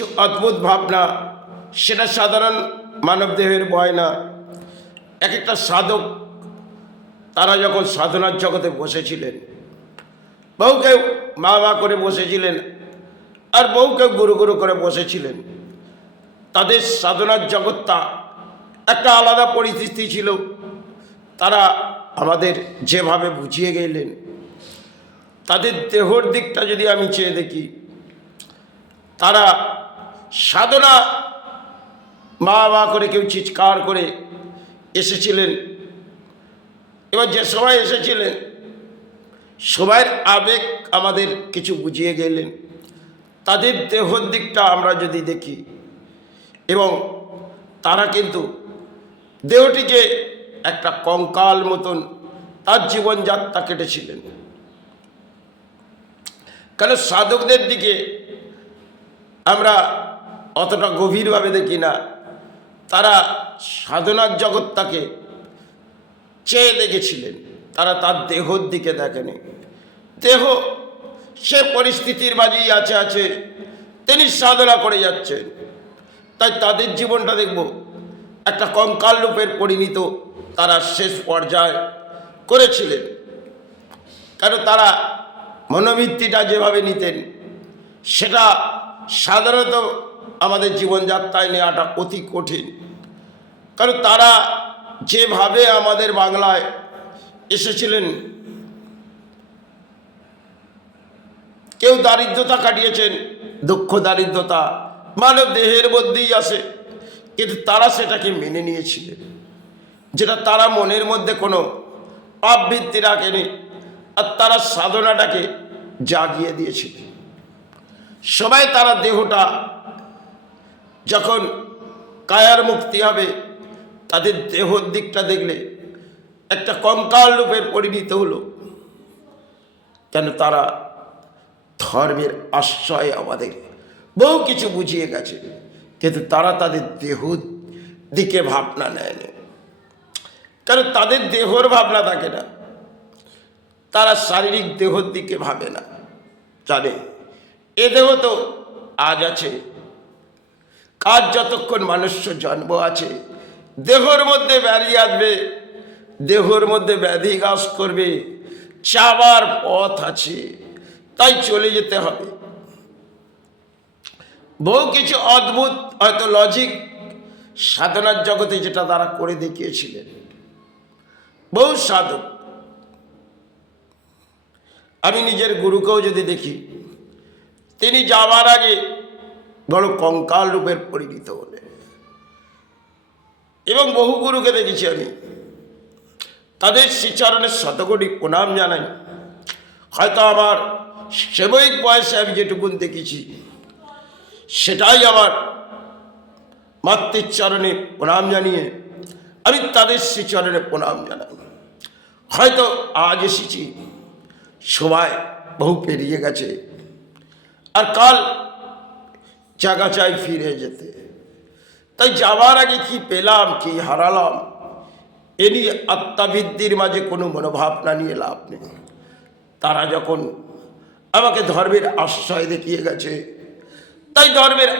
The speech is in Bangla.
কিছু অদ্ভুত ভাবনা, সেটা সাধারণ মানবদেহের বয় না। এক একটা সাধক তারা যখন সাধনার জগতে বসেছিলেন, বহু কেউ মা মা করে বসেছিলেন, আর বহু কেউ গুরু গুরু করে বসেছিলেন। তাদের সাধনার জগৎটা একটা আলাদা পরিস্থিতি ছিল। তারা আমাদের যেভাবে বুঝিয়ে গেলেন, তাদের দেহর দিকটা যদি আমি চেয়ে দেখি, তারা সাধনা মা মা করে কেউ চিৎকার করে এসেছিলেন। এবার যে সময় এসেছিলেন, সময়ের আবেগ আমাদের কিছু বুঝিয়ে গেলেন। তাদের দেহর দিকটা আমরা যদি দেখি, এবং তারা কিন্তু দেহটিকে একটা কঙ্কাল মতন তার জীবনযাত্রা কেটেছিলেন। কারণ সাধকদের দিকে আমরা অতটা গভীরভাবে দেখি না। তারা সাধনার জগৎটাকে চেয়ে দেখেছিলেন, তারা তার দেহর দিকে দেখেনি। দেহ সে পরিস্থিতির মাঝেই আছে, তিনি সাধনা করে যাচ্ছেন। তাই তাদের জীবনটা দেখব একটা কঙ্কাল রূপের পরিণত তারা শেষ পর্যায়ে করেছিলেন। কারণ তারা মনোবৃত্তিটা যেভাবে নিতেন, সেটা সাধারণত আমাদের জীবনযাত্রায় নেওয়াটা অতি কঠিন। কারণ তারা যেভাবে আমাদের বাংলায় এসেছিলেন, কেউ দারিদ্রতা কাটিয়েছেন, দুঃখ দারিদ্রতা মানব দেহের মধ্যেই আসে, কিন্তু তারা সেটাকে মেনে নিয়েছিলেন। যেটা তারা মনের মধ্যে কোনো আবৃত্তি রাখেনি, আর তারা সাধনাটাকে জাগিয়ে দিয়েছিলেন। সবাই তারা দেহটা যখন কায়ার মুক্তি হবে, তাদের দেহর দিকটা দেখলে একটা কঙ্কাল রূপের পরিণত হলো। কেন? তারা ধর্মের আশ্রয় আমাদের বহু কিছু বুঝিয়ে গেছে, কিন্তু তারা তাদের দেহ দিকে ভাবনা নেয়নি। কারণ তাদের দেহর ভাবনা থাকে না, তারা শারীরিক দেহর দিকে ভাবে না। জানে এ দেহ তো আজ আছে, কাজ যতক্ষণ মানুষ্য জন্ম আছে, দেহর মধ্যে ব্যাধি আসবে, দেহর মধ্যে ব্যাধি গ্রাস করবে, যাবার পথ আছে, তাই চলে যেতে হবে। বহু কিছু অদ্ভুত হয়তো লজিক সাধনার জগতে যেটা তারা করে দেখিয়েছিলেন। বহু সাধক, আমি নিজের গুরুকেও যদি দেখি, তিনি যাওয়ার আগে বড় কঙ্কাল রূপের পরিণত হলেন। এবং বহু গুরুকে দেখেছি আমি, তাদের শ্রীচরণের শতকোটি প্রণাম জানাই। হয়তো আমার সেবৈক বয়সে আমি যেটুকুন দেখেছি, সেটাই আমার মাতৃচরণে প্রণাম জানিয়ে আমি তাদের শ্রীচরণে প্রণাম জানাই। হয়তো আজ এসেছি, সময় বহু পেরিয়ে গেছে, আর কাল জায়গা চাই ফিরে যেতে। তাই যাওয়ার আগে কি পেলাম, কি হারালাম, এ নিয়ে আত্মাবৃদ্ধির মাঝে কোনো মনোভাবনা নিয়ে লাভ নেই। তারা যখন আমাকে ধর্মের আশ্রয় দেখিয়ে গেছে, তাই ধর্মের